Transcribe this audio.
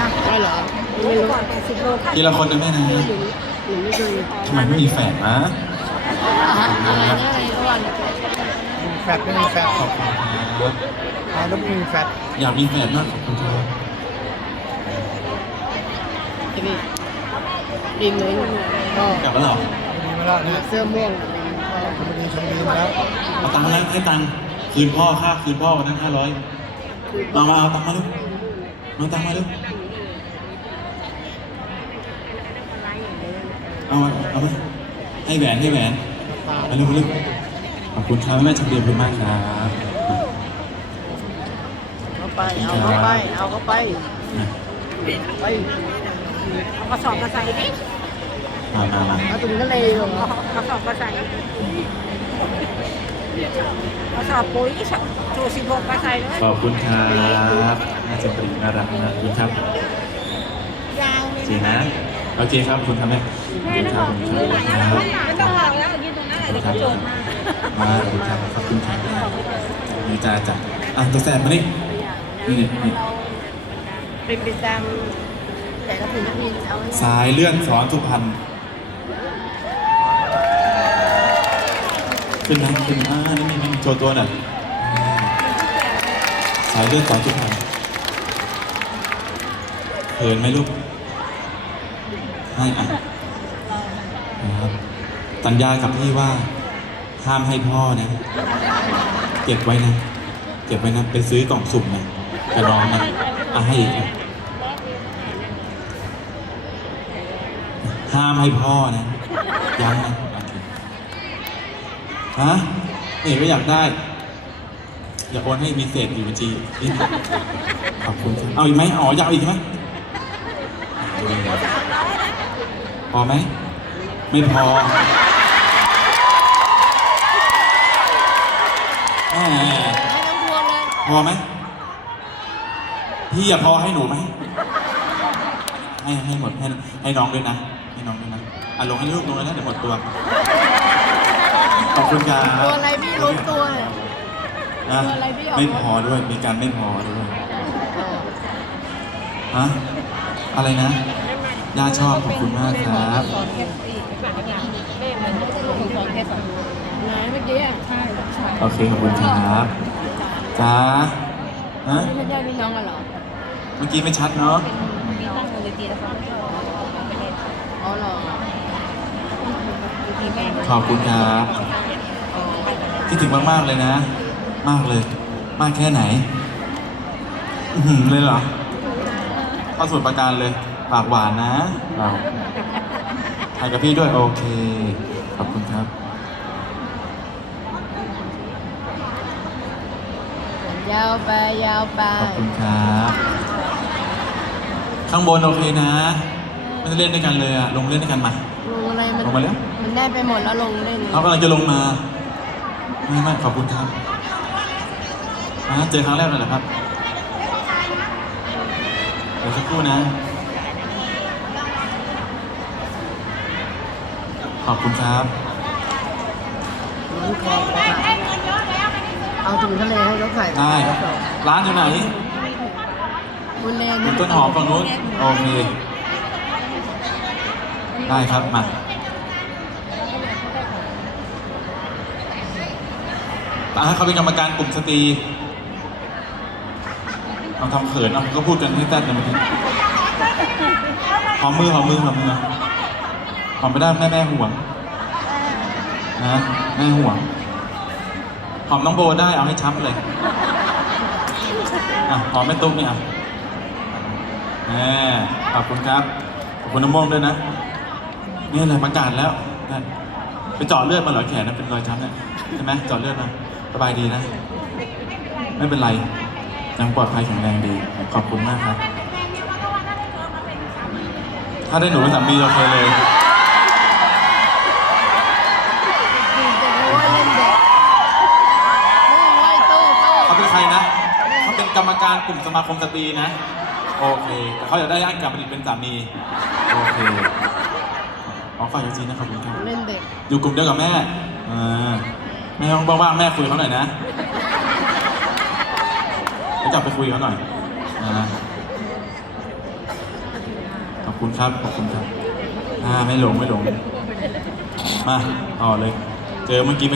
นะได้เหรอไม่รู้ก่อนแปดสิบโลค่ะทีละคนนะแม่นะหนูไม่เคยทำไมไม่มีแฝดนะอะไรนะอะไรก็ว่าเนี่ยมีแฟตไม่มีแฟตขอบคุณครับทานแล้วไม่มีแฟตอยากมีแฝดมากขอบคุณครับไอ้นี่ดิงเลยก็กลับมาหรอดีมาแล้วเนี่ยเสื้อม่วงชมดีชมดีมาแล้วเอาตังค์นะให้ตังค์คืนพ่อค่าคืนพ่อวันนั้นห้าร้อยมามาเอาตังค์มาลูกเอาตังค์มาลูก เอามาเอามาให้แหวนให้แหวนมาลูกมาลูกขอบคุณครับแม่ชมดีขอบคุณมากครับเอาไปเอาเข้าไปเอาเข้าไปไปเอากระสอบมาใส่ดิมามามาเอาตรงนั้นเลยลงเอากระสอบมาใส่กระสอบปุ๋ยชูสิบหกมาใส่เลยขอบคุณครับน่าจะปรีน่ารักนะขอบคุณครับยาวเลยโอเคนะ โอเคครับขอบคุณครับแม่ขอบคุณครับขอบคุณครับไม่ต้องวางแล้วยืนตรงนั้นเลยเดี๋ยวเขาโจมมามาขอบคุณครับขอบคุณครับนี่จ้าจ้าอะตัวแสบมานี่นี่นี่เป็นประจำแต่ก็ถึงจะมีเอาไว้สายเลื่อนสอนสุพรรณขึ้นนะขึ้นอ่านี่นี่นี่โชว์ตัวหน่อยสายเลื่อนสอนสุพรรณเขินไหมลูก ให้อะนะครับสัญญากับพี่ว่าห้ามให้พ่อนะ เก็บไว้นะ เก็บไว้นะ ไปซื้อกล่องสุ่มนะกระน้องนะอะให้อีกอะห้ามให้พ่อนะย้ำนะฮะเห็นว่อยากได้ อย่าโอนให้มีเศษอยู่บัญชีขอบคุณครับเอาอีกไหมอ๋ออยากเอาอีกไหม พอไหม ไม่พอแหมให้น้ำพวงเลย พอไหม พี่อย่าพอให้หนูไหม ให้ให้หมดให้ให้น้องด้วยนะ ให้น้องด้วยนะอะลงให้ลูกลงเลยนะเดี๋ยวหมดตัว ขอบคุณครับตัวอะไรพี่รู้ตัวเนี่ย นะตัวอะไรพี่ออก ไม่พอด้วย มีการไม่พอด้วย ฮะ อะไรนะ ย่าชอบขอบคุณมากครับสอนแค่สี่เล่มมันสอนแค่สองไหนเมื่อกี้อะใช่ใช่โอเคขอบคุณครับจ้าฮะไม่ใช่พี่น้องกันเหรอเมื่อกี้ไม่ชัดเนาะมีตั้งมูลนิธิแล้วเขาอ๋อเหรอมีแม่ขอบคุณครับคิดถึงมากๆเลยนะ มากเลย มากแค่ไหนอื้อหือเลยเหรอเข้าสมุดประการเลย ปากหวานนะเราถ่ายกับพี่ด้วย โอเค ขอบคุณครับ ยาวไปยาวไปขอบคุณครับ ข้างบนโอเคนะ ไม่ได้เล่นด้วยกันเลยอะลงเล่นด้วยกันมา ลงอะไรมันลงมาแล้ว มันได้ไปหมดแล้วลงเล่นเขากำลังจะลงมา ไม่ไม่ขอบคุณครับนะเจอครั้งแรกเลยเหรอครับ เดี๋ยวสักครู่นะ อบคุณครับน้องคอเอาถุงทะเลให้เขาใส่ได้ ร้านอยู่ไหนคุณเลนอยู่ต้นหอมฝั่งนู้นโอเค ได้ครับมาตาให้เขาเป็นกรรมการกลุ่มสตรีเอาทำเขินเอาก็พูดกันให้แต้นกันเมื่อกี้หอมมือหอมมือหอมมือ หอมไม่ได้แม่แม่ห่วงนะแม่ห่วงหอมน้องโบได้เอาให้ช้ำเลยอะหอมแม่ตุ๊กนี่อะแหมขอบคุณครับขอบคุณน้ำม่วงด้วยนะนี่เลยประกาศแล้วไปเจาะเลือดมาหรอแขนนะเป็นรอยช้ำเนี่ยใช่ไหมเจาะเลือดมาสบายดีนะ ไม่เป็นไรยังปลอดภัยแข็งแรงดีขอบคุณมากครับ ถ้าได้หนูเป็นสามีโอเคเลย ดีจะรู้ว่าเล่นเด็กตู้ไว้ตู้ตู้ เขาเป็นใครนะ เขาเป็นก รรมการกลุ่มสมาคมสตรีนะ โอเคแต่เขาอยากได้ญาติกลับมาเป็นสามี โอเคขอฝ่ายจริงนะขอบคุณครับ เล่นเด็กอยู่กลุ่มเดียวกับแม่อ่าแม่ว่างๆแม่คุยกับเขาหน่อยนะแล้วจับไปคุยกับเขาหน่อยนะคุณครับ ขอบคุณครับอ่าไม่หลงไม่หลง มาต่อเลย เจอเมื่อกี้